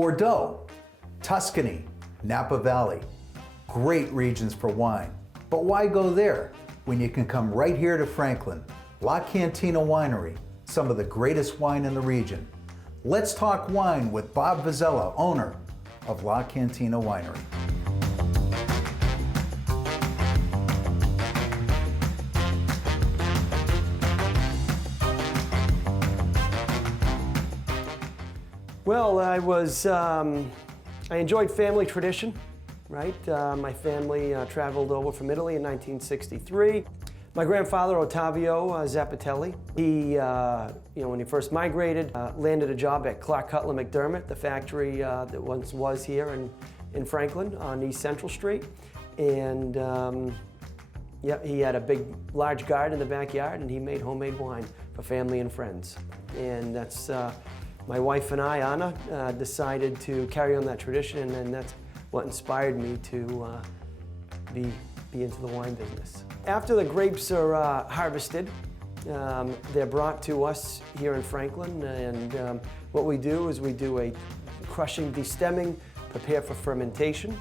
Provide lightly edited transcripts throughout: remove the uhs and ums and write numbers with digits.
Bordeaux, Tuscany, Napa Valley. Great regions for wine. But why go there when you can come right here to Franklin? La Cantina Winery, some of the greatest wine in the region. Let's talk wine with Bob Vizella, owner of La Cantina Winery. Well, I enjoyed family tradition, right? My family traveled over from Italy in 1963. My grandfather, Ottavio Zappatelli, he, when he first migrated, landed a job at Clark Cutler McDermott, the factory that once was here in Franklin on East Central Street. And he had a large garden in the backyard, and he made homemade wine for family and friends. And that's, my wife and I, Anna, decided to carry on that tradition, and that's what inspired me to be into the wine business. After the grapes are harvested, they're brought to us here in Franklin, and what we do is we do a crushing, destemming, prepare for fermentation.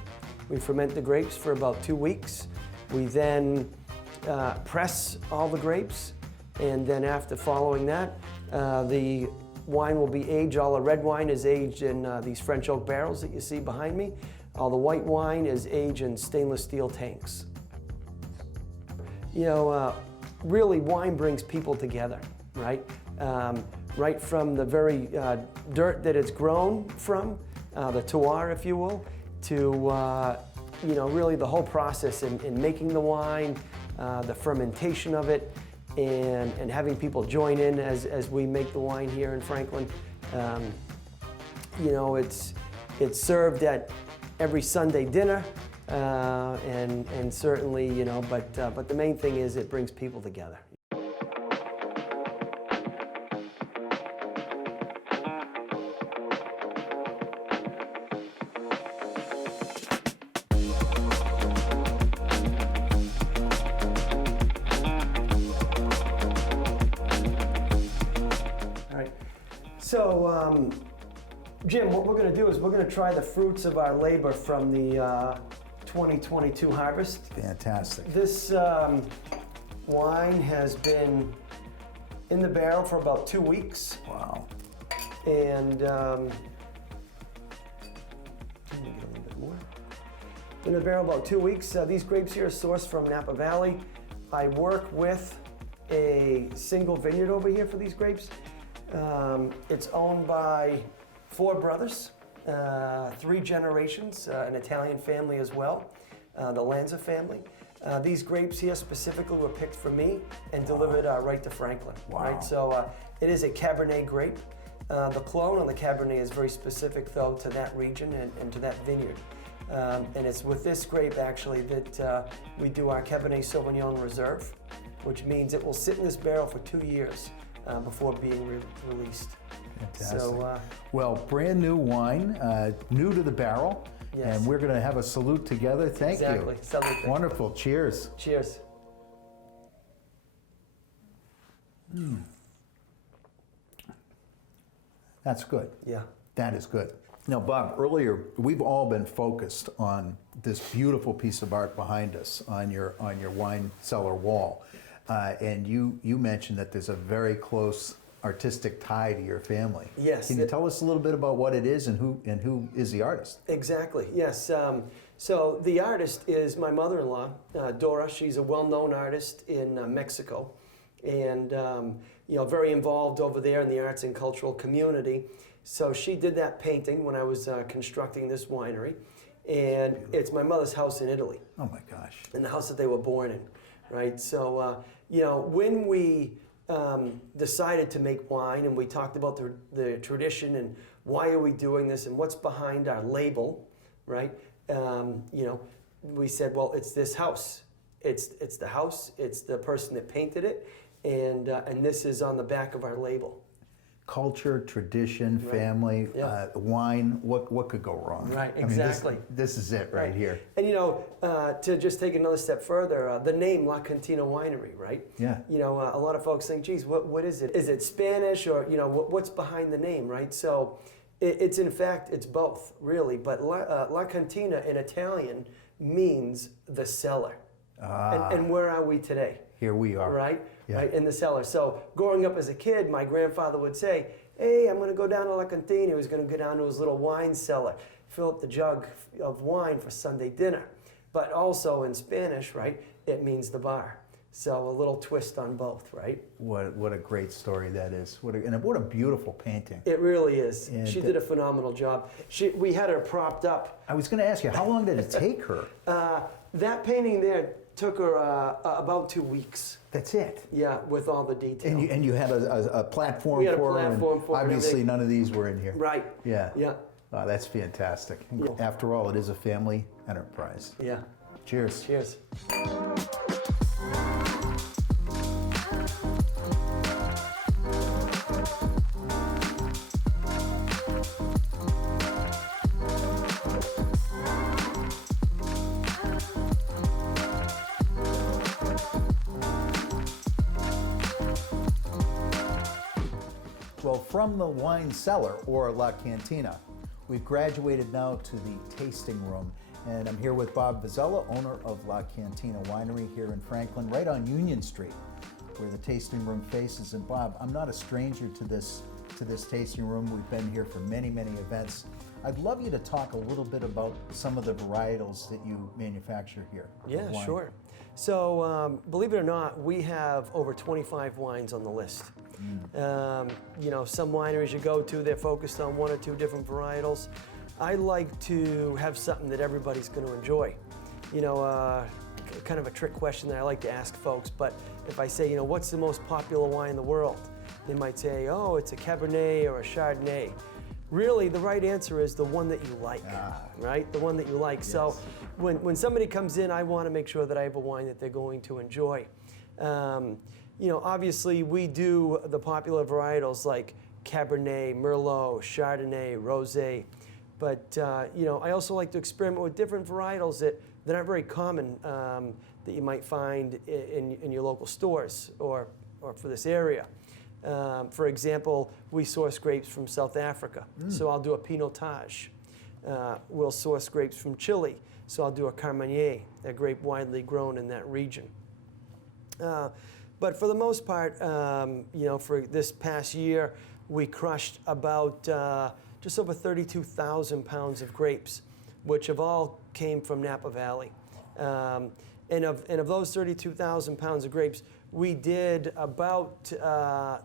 We ferment the grapes for about 2 weeks. We then press all the grapes, and then after following that, the wine will be aged. All the red wine is aged in these French oak barrels that you see behind me. All the white wine is aged in stainless steel tanks. Really wine brings people together, right? Right from the very dirt that it's grown from, the terroir, if you will, to really the whole process in making the wine, the fermentation of it, and having people join in as we make the wine here in Franklin. It's served at every Sunday dinner, and certainly, but the main thing is it brings people together. All right, so Jim, what we're going to do is we're going to try the fruits of our labor from the 2022 harvest. Fantastic. This wine has been in the barrel for about 2 weeks. Wow. And let me get a little bit more. In the barrel about 2 weeks. These grapes here are sourced from Napa Valley. I work with a single vineyard over here for these grapes. It's owned by 4 brothers, 3 generations, an Italian family as well, the Lanza family. These grapes here specifically were picked for me and delivered right to Franklin. Wow. Right? So it is a Cabernet grape. The clone on the Cabernet is very specific though to that region and to that vineyard. And it's with this grape actually that we do our Cabernet Sauvignon Reserve, which means it will sit in this barrel for 2 years before being released. Fantastic. So, well, brand new wine, new to the barrel, Yes. and we're going to have a salute together. Thank Exactly. you. Salute. Wonderful. Cheers. Cheers. That's good. Yeah. That is good. Now, Bob, earlier we've all been focused on this beautiful piece of art behind us on your wine cellar wall, and you mentioned that there's a very close artistic tie to your family. Yes. Can you tell us a little bit about what it is and who is the artist? Exactly. Yes. So the artist is my mother-in-law, Dora. She's a well-known artist in Mexico, and very involved over there in the arts and cultural community. So she did that painting when I was constructing this winery, and it's my mother's house in Italy. Oh my gosh. In the house that they were born in, right? So when we decided to make wine, and we talked about the tradition and why are we doing this and what's behind our label, right? We said, well, it's this house. It's the house. It's the person that painted it, and this is on the back of our label. Culture, tradition, Right. family, Yeah. Wine. What could go wrong? Right. I mean, Exactly. this is it right here. And to just take another step further, the name La Cantina Winery, right? Yeah. A lot of folks think, geez, what is it? Is it Spanish or what's behind the name, right? So It's in fact, it's both, really. But La Cantina in Italian means the cellar. And where are we today? Here we are. Right? Yeah. Right, in the cellar. So growing up as a kid, my grandfather would say, hey, I'm going to go down to La Cantina. He was going to go down to his little wine cellar, fill up the jug of wine for Sunday dinner. But also in Spanish, right, it means the bar. So a little twist on both, right? What a great story that is. What a beautiful painting. It really is. And she did a phenomenal job. We had her propped up. I was going to ask you, how long did it take her? That painting there took her about 2 weeks. That's it. Yeah, with all the detail. And you had a platform We had a for platform her. for her, and Obviously, everything. none of these were in here. Right. Yeah. Yeah. Oh, that's fantastic. Yeah. After all, it is a family enterprise. Yeah. Cheers. Cheers. Well, from the wine cellar, or La Cantina, we've graduated now to the tasting room. And I'm here with Bob Vizella, owner of La Cantina Winery here in Franklin, right on Union Street, where the tasting room faces. And Bob, I'm not a stranger to this tasting room. We've been here for many, many events. I'd love you to talk a little bit about some of the varietals that you manufacture here. of Yeah, wine. sure. So believe it or not, we have over 25 wines on the list. You know, some wineries you go to, they're focused on one or two different varietals. I like to have something that everybody's going to enjoy. You know, kind of a trick question that I like to ask folks, but if I say, you know, what's the most popular wine in the world? They might say, oh, it's a Cabernet or a Chardonnay. Really, the right answer is the one that you like, right? The one that you like. Yes. So when somebody comes in, I want to make sure that I have a wine that they're going to enjoy. You know, obviously we do the popular varietals like Cabernet, Merlot, Chardonnay, Rosé, but you know, I also like to experiment with different varietals that aren't very common that you might find in your local stores or for this area. For example, we source grapes from South Africa, so I'll do a Pinotage. We'll source grapes from Chile, so I'll do a Carmenère, a grape widely grown in that region. But for the most part, you know, for this past year, we crushed about just over 32,000 pounds of grapes, which have all came from Napa Valley. And of those 32,000 pounds of grapes, we did about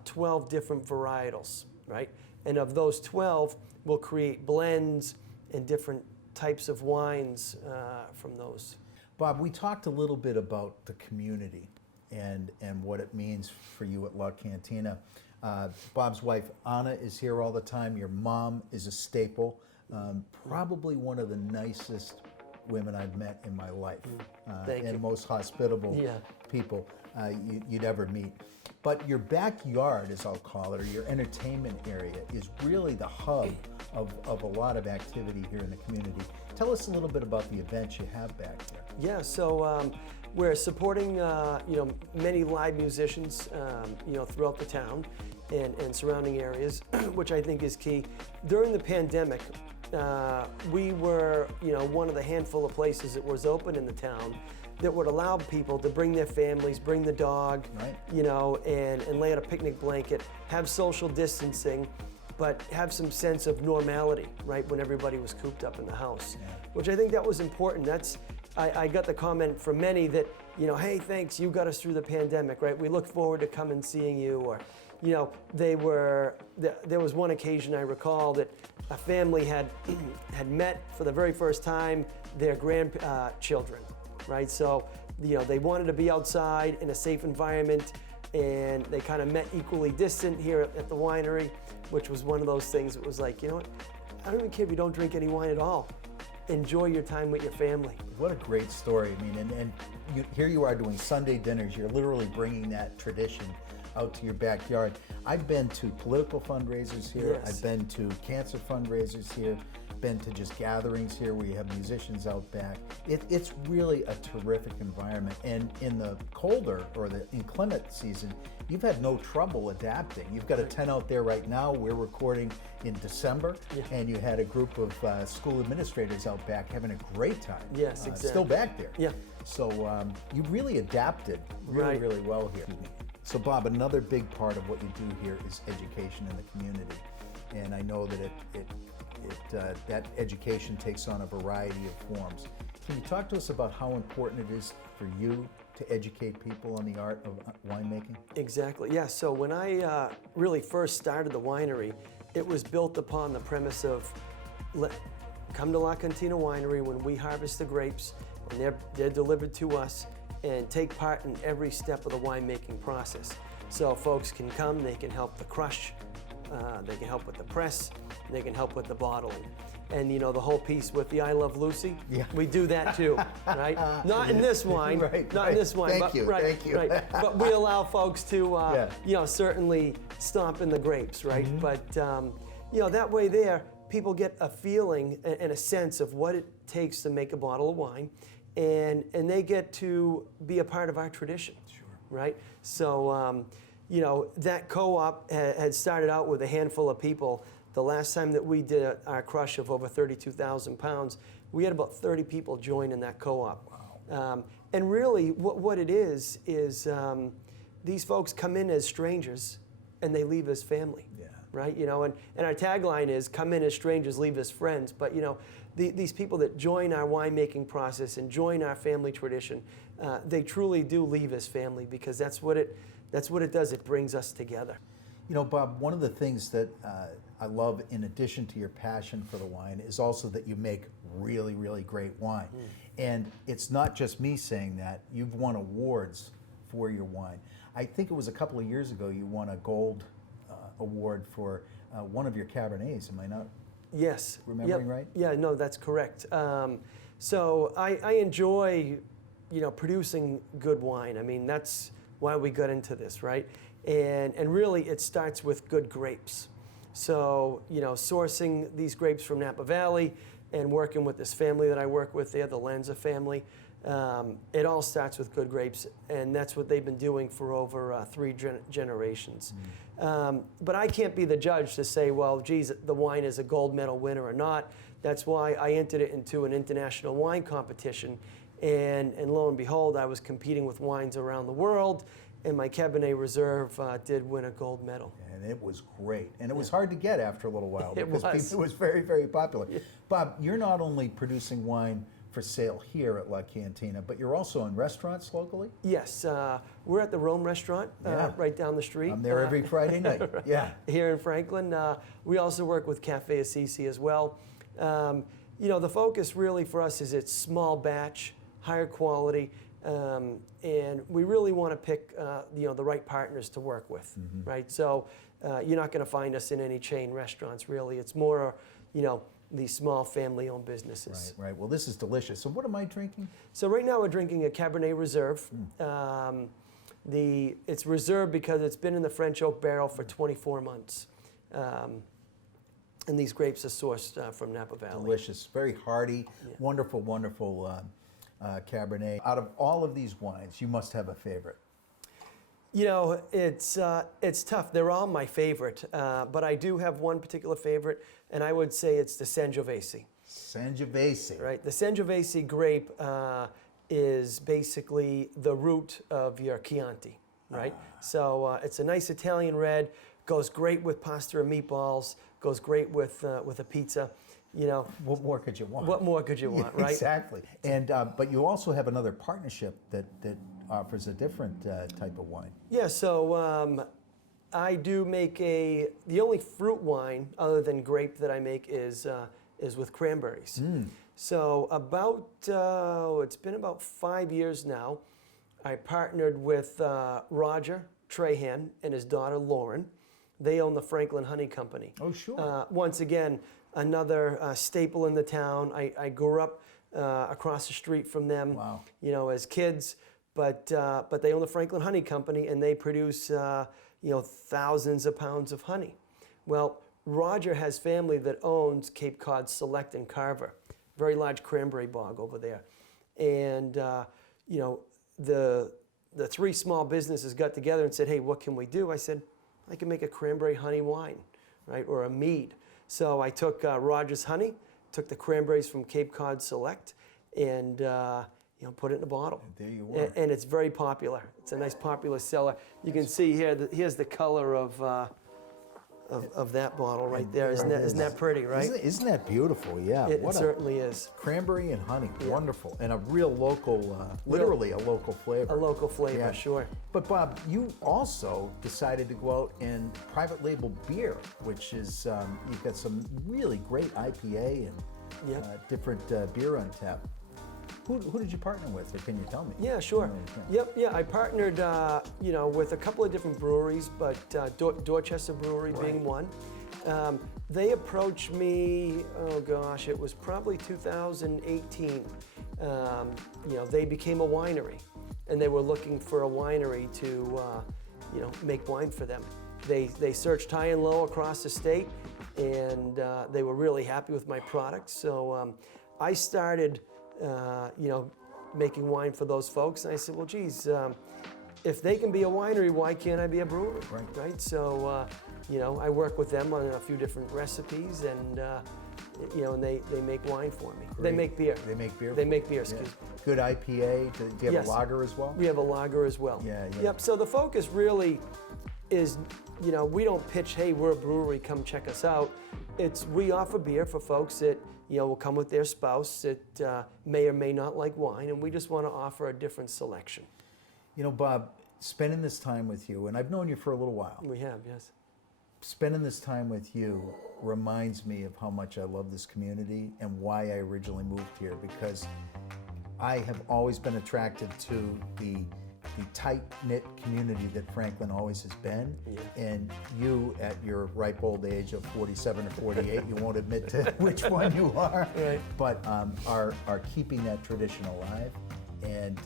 12 different varietals, right? And of those 12, we'll create blends and different types of wines from those. Bob, we talked a little bit about the community and what it means for you at La Cantina. Bob's wife, Anna, is here all the time. Your mom is a staple. Probably one of the nicest women I've met in my life. Thank and you. most hospitable people you'd ever meet. But your backyard, as I'll call it, or your entertainment area, is really the hub of a lot of activity here in the community. Tell us a little bit about the events you have back there. Yeah, so we're supporting you know, many live musicians you know, throughout the town and surrounding areas, which I think is key. During the pandemic, we were, you know, one of the handful of places that was open in the town that would allow people to bring their families, bring the dog, right, you know, and lay out a picnic blanket, have social distancing, but have some sense of normality, right, when everybody was cooped up in the house, which I think that was important. I got the comment from many that, you know, hey, thanks, you got us through the pandemic, right? We look forward to come and seeing you, or, you know, there was one occasion I recall that a family had met for the very first time their grandchildren, right? So, you know, they wanted to be outside in a safe environment, and they kind of met equally distant here at the winery, which was one of those things that was like, you know what, I don't even care if you don't drink any wine at all. Enjoy your time with your family. What a great story. I mean, and here you are doing Sunday dinners. You're literally bringing that tradition out to your backyard. I've been to political fundraisers here. Yes. I've been to cancer fundraisers here. been to just gatherings here where you have musicians out back. It's really a terrific environment. And in the colder or the inclement season, you've had no trouble adapting. You've got a tent out there right now. We're recording in December, and you had a group of school administrators out back having a great time. Yes, exactly. Still back there. Yeah. So you really adapted really, really well here. So Bob, another big part of what you do here is education in the community. And I know that that education takes on a variety of forms. Can you talk to us about how important it is for you to educate people on the art of winemaking? Exactly, yeah. So when I really first started the winery, it was built upon the premise of come to La Cantina Winery when we harvest the grapes, and they're delivered to us, and take part in every step of the winemaking process. So folks can come, they can help the crush, they can help with the press, they can help with the bottling. And you know, the whole piece with the I Love Lucy, we do that too, right? Not in this wine, not in this wine, Thank you. But we allow folks to, you know, certainly stomp in the grapes, right? But you know, that way there, people get a feeling and a sense of what it takes to make a bottle of wine, and they get to be a part of our tradition, right? So, you know, that co-op had started out with a handful of people. The last time that we did our crush of over 32,000 pounds, we had about 30 people join in that co-op. Wow. And really, what it is these folks come in as strangers and they leave as family. Yeah. Right? You know, and our tagline is come in as strangers, leave as friends. But you know, these people that join our winemaking process and join our family tradition, they truly do leave as family, because that's what it does. It brings us together. You know, Bob, one of the things that I love, in addition to your passion for the wine, is also that you make really, really great wine. And it's not just me saying that. You've won awards for your wine. I think it was a couple of years ago you won a gold award for one of your Cabernets. Am I not remembering right? Yeah, no, that's correct. So I enjoy, you know, producing good wine. I mean, that's why we got into this, right? And really, it starts with good grapes. So, you know, sourcing these grapes from Napa Valley and working with this family that I work with there, the Lanza family, it all starts with good grapes, and that's what they've been doing for over 3 generations. But I can't be the judge to say, well, geez, the wine is a gold medal winner or not. That's why I entered it into an international wine competition, and lo and behold, I was competing with wines around the world, and my Cabernet Reserve did win a gold medal. And it was great. And it was hard to get after a little while, because it was very, very popular. Yeah. Bob, you're not only producing wine for sale here at La Cantina, but you're also in restaurants locally? Yes. We're at the Rome restaurant right down the street. I'm there every Friday night. Yeah. Here in Franklin. We also work with Cafe Assisi as well. You know, the focus really for us is it's small batch, higher quality, and we really want to pick you know, the right partners to work with, right? So you're not going to find us in any chain restaurants, really. It's more, you know, these small family-owned businesses. Right. Well, this is delicious. So what am I drinking? So right now we're drinking a Cabernet Reserve. It's reserved because it's been in the French oak barrel for 24 months. And these grapes are sourced from Napa Valley. Delicious, very hearty, wonderful, wonderful Cabernet. Out of all of these wines, you must have a favorite. You know, it's tough. They're all my favorite, but I do have one particular favorite, and I would say it's the Sangiovese. Sangiovese. Right. The Sangiovese grape is basically the root of your Chianti, right? So it's a nice Italian red, goes great with pasta and meatballs, goes great with a pizza. You know, what more could you want? What more could you want, right? Exactly. And but you also have another partnership that offers a different type of wine. Yeah. So I do make the only fruit wine other than grape that I make is with cranberries. So about it's been about 5 years now. I partnered with Roger Trahan and his daughter Lauren. They own the Franklin Honey Company. Oh, sure. Once again, another staple in the town. I grew up across the street from them, you know, as kids. But they own the Franklin Honey Company, and they produce you know, thousands of pounds of honey. Well, Roger has family that owns Cape Cod Select and Carver, very large cranberry bog over there. And, you know, the three small businesses got together and said, hey, what can we do? I said, I can make a cranberry honey wine, right, or a mead. So I took Roger's honey, took the cranberries from Cape Cod Select, and you know, put it in a bottle. And there you were. And it's very popular. It's a nice popular seller. You can see here, here's the color of that bottle right there. Isn't that pretty, right? Isn't that beautiful? Yeah. It certainly is. Cranberry and honey, wonderful, and a real local, literally a local flavor. A local flavor, Yeah. sure. But Bob, you also decided to go out and private label beer, which is you've got some really great IPA and Yep. different beer on tap. Who did you partner with, or can you tell me? Yeah, sure. Yeah. Yep, I partnered, you know, with a couple of different breweries, but Dorchester Brewery being one. They approached me, oh gosh, it was probably 2018. You know, they became a winery, and they were looking for a winery to, you know, make wine for them. They searched high and low across the state, and they were really happy with my product. So I started, you know, making wine for those folks. And I said, well, geez, if they can be a winery, why can't I be a brewery? Right? So, you know, I work with them on a few different recipes, and, you know, and they make wine for me. Great. They make beer. They make beer? They make beer, Yeah. excuse me. Good IPA. Do you have Yes. a lager as well? We have a lager as well. Yeah. Yep, so the focus really is, you know, we don't pitch, hey, we're a brewery, come check us out. It's, we offer beer for folks that, you know, will come with their spouse that may or may not like wine, and we just want to offer a different selection. You know, Bob, spending this time with you, and I've known you for a little while. We have, yes. Spending this time with you reminds me of how much I love this community and why I originally moved here, because I have always been attracted to the tight-knit community that Franklin always has been. Yeah. And you, at your ripe old age of 47 or 48, you won't admit to which one you are, Right. but are keeping that tradition alive. And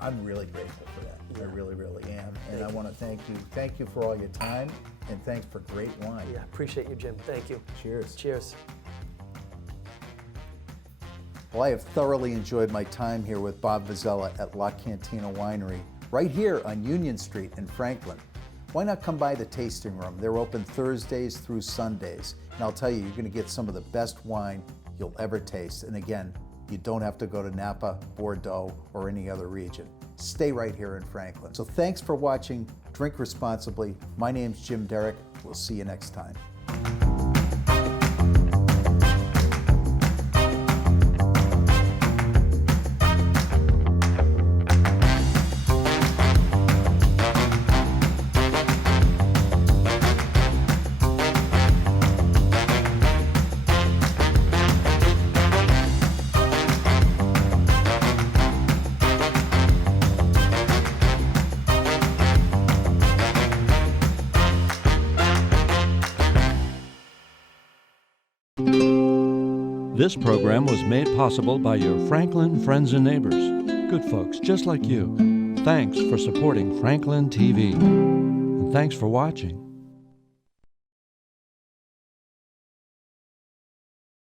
I'm really grateful for that. Yeah. I really, really am. And Thank I you. want to thank you. Thank you for all your time, and thanks for great wine. Yeah, appreciate you, Jim. Thank you. Cheers. Cheers. Well, I have thoroughly enjoyed my time here with Bob Vizella at La Cantina Winery, right here on Union Street in Franklin. Why not come by the tasting room? They're open Thursdays through Sundays. And I'll tell you, you're going to get some of the best wine you'll ever taste. And again, you don't have to go to Napa, Bordeaux, or any other region. Stay right here in Franklin. So thanks for watching Drink Responsibly. My name's Jim Derrick. We'll see you next time. This program was made possible by your Franklin friends and neighbors, good folks just like you. Thanks for supporting Franklin TV. And thanks for watching.